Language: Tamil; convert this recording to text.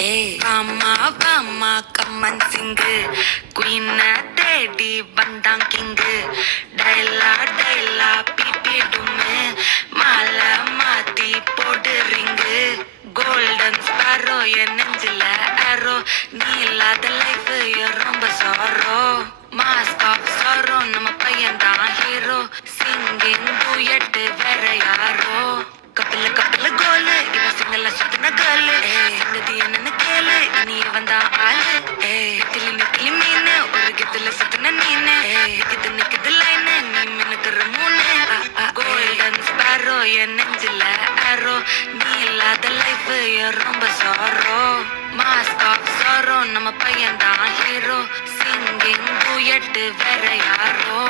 ஏய் பாமா வாமா கம்மன் சிங்கு. குயின்ன தேடி வந்தான் கிங்கு. டைலா டைலா பிபிடுமே மாலை மாத்தி போடுறீங்க கோல்டன் ஸ்பாரோ என் நெஞ்சில என் நெஞ்சில ஆரோ நீ இல்லாத லைஃப் ரொம்ப சாரோ மாஸ்க் ஆஃப் சாரோ நம்ம பையன் தான் ஹீரோ சிங்கிங் டூயட்டு வேற யாரோ.